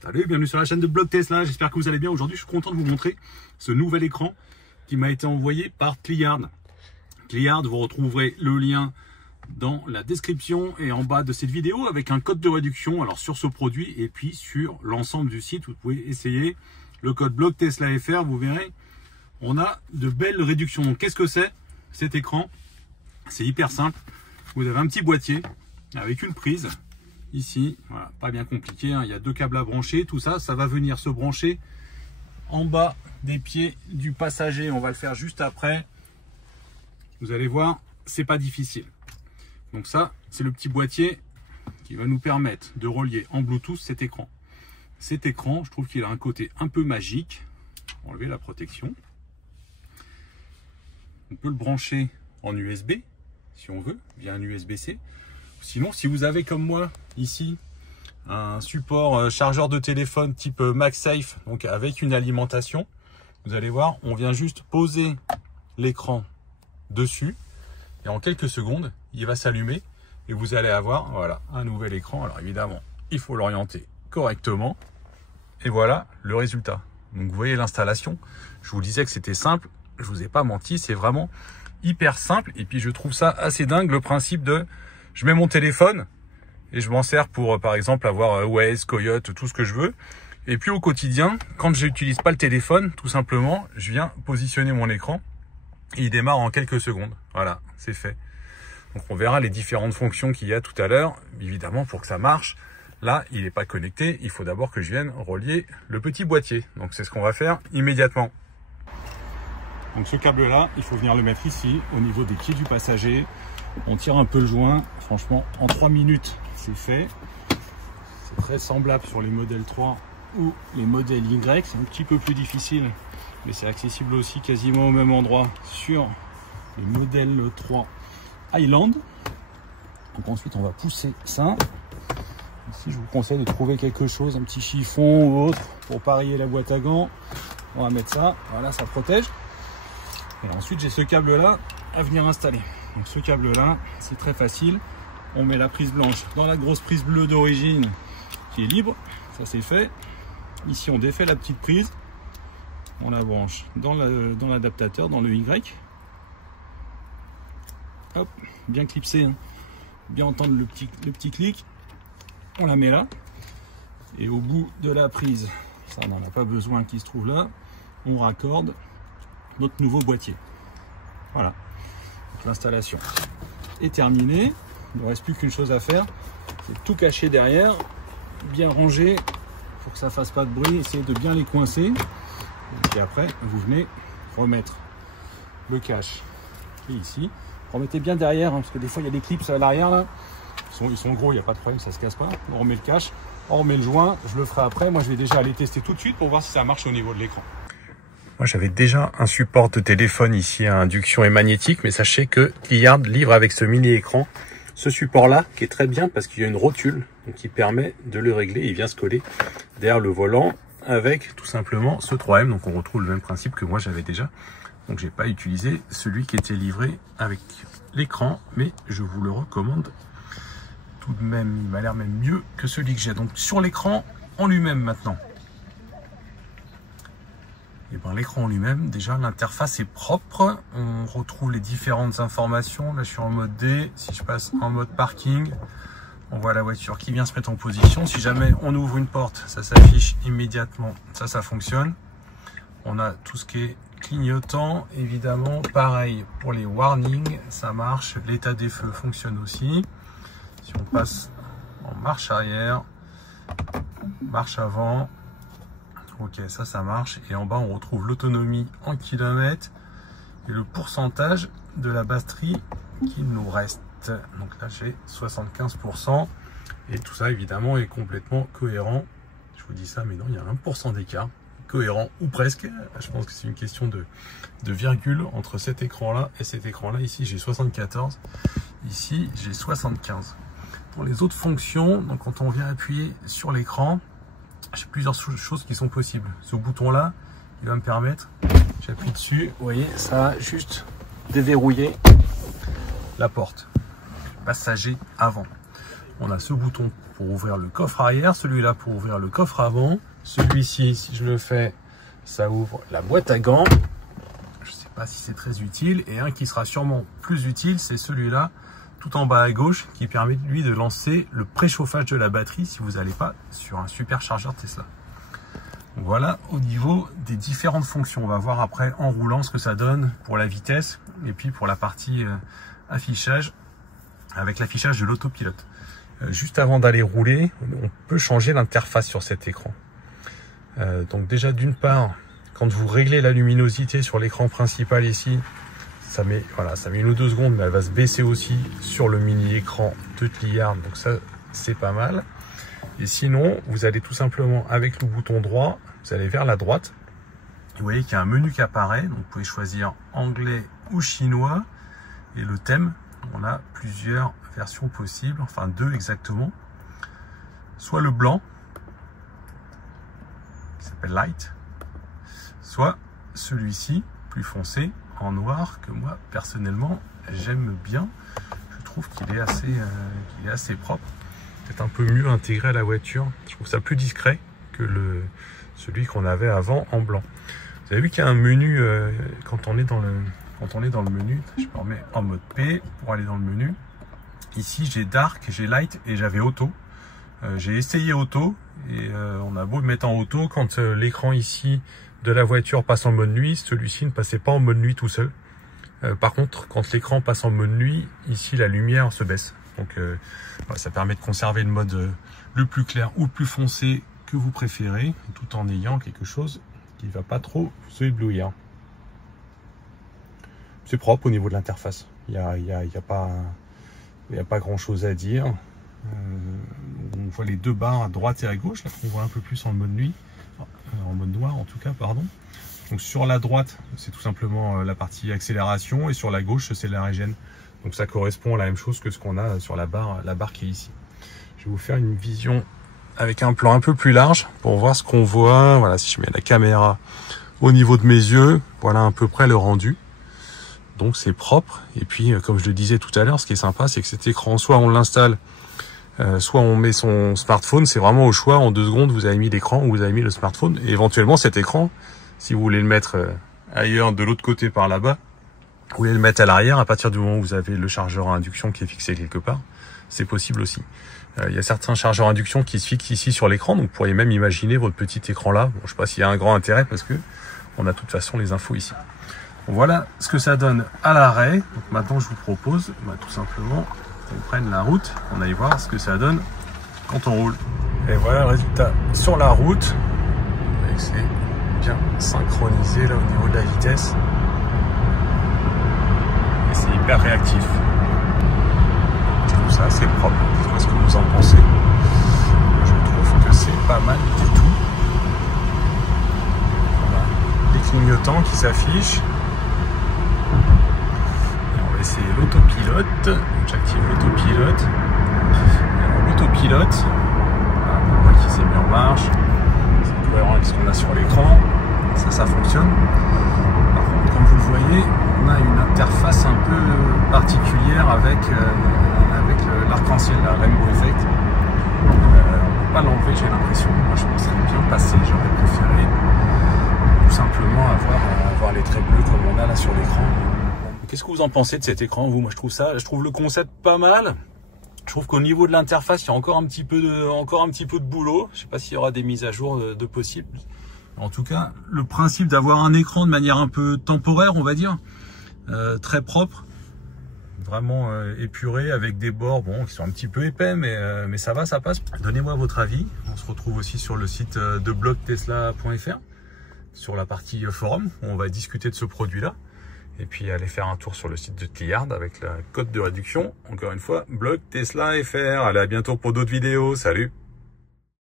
Salut, bienvenue sur la chaîne de Blog Tesla, j'espère que vous allez bien. Aujourd'hui, je suis content de vous montrer ce nouvel écran qui m'a été envoyé par Cliard. Cliard, vous retrouverez le lien dans la description et en bas de cette vidéo avec un code de réduction alors sur ce produit et puis sur l'ensemble du site. Vous pouvez essayer le code Blog Tesla FR, vous verrez, on a de belles réductions. Donc, qu'est-ce que c'est cet écran? C'est hyper simple. Vous avez un petit boîtier avec une prise. Ici, voilà, pas bien compliqué, hein. Il y a deux câbles à brancher, tout ça, ça va venir se brancher en bas des pieds du passager. On va le faire juste après. Vous allez voir, c'est pas difficile. Donc ça, c'est le petit boîtier qui va nous permettre de relier en Bluetooth cet écran. Cet écran, je trouve qu'il a un côté un peu magique. Enlever la protection. On peut le brancher en USB, si on veut, via un USB-C. Sinon, si vous avez comme moi ici un support chargeur de téléphone type MagSafe, donc avec une alimentation, vous allez voir, on vient juste poser l'écran dessus et en quelques secondes, il va s'allumer et vous allez avoir voilà, un nouvel écran. Alors évidemment, il faut l'orienter correctement et voilà le résultat. Donc vous voyez l'installation, je vous disais que c'était simple, je vous ai pas menti, c'est vraiment hyper simple et puis je trouve ça assez dingue le principe de je mets mon téléphone et je m'en sers pour, par exemple, avoir Waze, Coyote, tout ce que je veux. Et puis au quotidien, quand je n'utilise pas le téléphone, tout simplement, je viens positionner mon écran et il démarre en quelques secondes. Voilà, c'est fait. Donc on verra les différentes fonctions qu'il y a tout à l'heure. Évidemment, pour que ça marche, là, il n'est pas connecté. Il faut d'abord que je vienne relier le petit boîtier. Donc c'est ce qu'on va faire immédiatement. Donc ce câble-là, il faut venir le mettre ici, au niveau des pieds du passager. On tire un peu le joint, franchement en 3 minutes c'est fait. C'est très semblable sur les modèles 3 ou les modèles Y, c'est un petit peu plus difficile mais c'est accessible aussi quasiment au même endroit sur les modèles 3 Highland. Donc ensuite on va pousser ça. Ici je vous conseille de trouver quelque chose, un petit chiffon ou autre pour parier la boîte à gants. On va mettre ça, voilà, ça protège. Et ensuite j'ai ce câble là à venir installer. Donc ce câble là, c'est très facile. On met la prise blanche dans la grosse prise bleue d'origine qui est libre. Ça c'est fait. Ici on défait la petite prise. On la branche dans l'adaptateur, dans le Y. Hop, bien clipsé, hein. Bien entendre le petit clic. On la met là. Et au bout de la prise, ça on n'en a pas besoin qui se trouve là, on raccorde notre nouveau boîtier. Voilà. L'installation est terminée. Il ne reste plus qu'une chose à faire, c'est tout cacher derrière, bien ranger pour que ça fasse pas de bruit, essayer de bien les coincer. Et puis après, vous venez remettre le cache qui est ici. Remettez bien derrière, hein, parce que des fois il y a des clips à l'arrière là. Ils sont gros, il n'y a pas de problème, ça se casse pas. On remet le cache, on remet le joint, je le ferai après. Moi je vais déjà aller tester tout de suite pour voir si ça marche au niveau de l'écran. Moi, j'avais déjà un support de téléphone ici à induction et magnétique, mais sachez que Cliard livre avec ce mini écran ce support-là qui est très bien parce qu'il y a une rotule donc qui permet de le régler. Il vient se coller derrière le volant avec tout simplement ce 3M. Donc on retrouve le même principe que moi j'avais déjà. Donc j'ai pas utilisé celui qui était livré avec l'écran, mais je vous le recommande tout de même. Il m'a l'air même mieux que celui que j'ai. Donc sur l'écran en lui-même maintenant. Et ben, l'écran lui-même, déjà l'interface est propre, on retrouve les différentes informations. Là je suis en mode D, si je passe en mode parking, on voit la voiture qui vient se mettre en position. Si jamais on ouvre une porte, ça s'affiche immédiatement, ça fonctionne. On a tout ce qui est clignotant, évidemment, pareil pour les warnings, ça marche. L'état des feux fonctionne aussi. Si on passe en marche arrière, marche avant, ok, ça marche. Et en bas, on retrouve l'autonomie en kilomètres et le pourcentage de la batterie qui nous reste. Donc là, j'ai 75%. Et tout ça, évidemment, est complètement cohérent. Je vous dis ça, mais non, il y a 1% d'écart. Cohérent ou presque. Je pense que c'est une question de virgule entre cet écran-là et cet écran-là. Ici, j'ai 74. Ici, j'ai 75. Pour les autres fonctions, donc quand on vient appuyer sur l'écran, j'ai plusieurs choses qui sont possibles. Ce bouton là, il va me permettre, j'appuie dessus, vous voyez, ça va juste déverrouiller la porte passager avant. On a ce bouton pour ouvrir le coffre arrière, celui-là pour ouvrir le coffre avant. Celui-ci, si je le fais, ça ouvre la boîte à gants. Je ne sais pas si c'est très utile. Et un qui sera sûrement plus utile, c'est celui-là, tout en bas à gauche, qui permet lui de lancer le préchauffage de la batterie si vous n'allez pas sur un superchargeur Tesla. Voilà au niveau des différentes fonctions. On va voir après en roulant ce que ça donne pour la vitesse et puis pour la partie affichage avec l'affichage de l'autopilote. Juste avant d'aller rouler, on peut changer l'interface sur cet écran. Donc déjà d'une part, quand vous réglez la luminosité sur l'écran principal ici, ça met 1 ou 2 secondes, mais elle va se baisser aussi sur le mini écran de Tliard, donc ça c'est pas mal. Et sinon, vous allez tout simplement avec le bouton droit, vous allez vers la droite. Vous voyez qu'il y a un menu qui apparaît, donc vous pouvez choisir anglais ou chinois. Et le thème, on a plusieurs versions possibles, enfin 2 exactement. Soit le blanc, qui s'appelle Light, soit celui-ci, plus foncé, en noir, que moi personnellement j'aime bien. Je trouve qu'il est assez propre. Peut-être un peu mieux intégré à la voiture. Je trouve ça plus discret que celui qu'on avait avant en blanc. Vous avez vu qu'il y a un menu quand on est dans le menu. Je me remets en mode P pour aller dans le menu. Ici j'ai Dark, j'ai Light et j'avais Auto. J'ai essayé Auto et on a beau le mettre en Auto, quand l'écran ici de la voiture passe en mode nuit, celui-ci ne passait pas en mode nuit tout seul. Par contre, quand l'écran passe en mode nuit, ici la lumière se baisse. Donc ça permet de conserver le mode le plus clair ou le plus foncé que vous préférez, tout en ayant quelque chose qui ne va pas trop se éblouir. C'est propre au niveau de l'interface. Il n'y a pas grand chose à dire. On voit les 2 barres à droite et à gauche, là qu'on voit un peu plus en mode nuit, en mode noir en tout cas, pardon. Donc sur la droite, c'est tout simplement la partie accélération et sur la gauche, c'est la régène. Donc ça correspond à la même chose que ce qu'on a sur la barre qui est ici. Je vais vous faire une vision avec un plan un peu plus large pour voir ce qu'on voit. Voilà, si je mets la caméra au niveau de mes yeux, voilà à peu près le rendu. Donc c'est propre. Et puis comme je le disais tout à l'heure, ce qui est sympa, c'est que cet écran, soit on l'installe, soit on met son smartphone. C'est vraiment au choix. En 2 secondes, vous avez mis l'écran ou vous avez mis le smartphone. Et éventuellement cet écran, si vous voulez le mettre ailleurs, de l'autre côté par là-bas, vous voulez le mettre à l'arrière, à partir du moment où vous avez le chargeur à induction qui est fixé quelque part, c'est possible aussi. Il y a certains chargeurs à induction qui se fixent ici sur l'écran, donc vous pourriez même imaginer votre petit écran là. Bon, je ne sais pas s'il y a un grand intérêt parce que on a de toute façon les infos ici. Bon, voilà ce que ça donne à l'arrêt. Donc maintenant je vous propose tout simplement qu'on prenne la route, on aille voir ce que ça donne quand on roule. Et voilà le résultat sur la route. C'est bien synchronisé là au niveau de la vitesse. Et c'est hyper réactif. Tout ça, c'est propre. Je sais pas ce que vous en pensez. Je trouve que c'est pas mal du tout. Voilà. Les clignotants qui s'affichent. Et on va essayer l'autopilote. J'active l'autopilote. Alors l'autopilote, on voit qu'il s'est mis en marche. C'est cohérent avec ce qu'on a sur l'écran. Ça fonctionne. Par contre, comme vous le voyez, on a une interface un peu particulière avec l'arc-en-ciel, la Rainbow Effect. On ne peut pas l'enlever, j'ai l'impression. Moi, je pense que ça serait bien passé. J'aurais préféré tout simplement avoir les traits bleus comme on a là sur l'écran. Qu'est-ce que vous en pensez de cet écran, vous? Moi, je trouve le concept pas mal. Je trouve qu'au niveau de l'interface, il y a encore un petit peu de boulot. Je ne sais pas s'il y aura des mises à jour de possible. En tout cas, le principe d'avoir un écran de manière un peu temporaire, on va dire, très propre, vraiment épuré, avec des bords qui sont un petit peu épais, mais ça va, ça passe. Donnez-moi votre avis. On se retrouve aussi sur le site de blogtesla.fr, sur la partie forum, où on va discuter de ce produit-là. Et puis allez faire un tour sur le site de Tliard avec la code de réduction. Encore une fois, blogtesla.fr. Allez, à bientôt pour d'autres vidéos. Salut!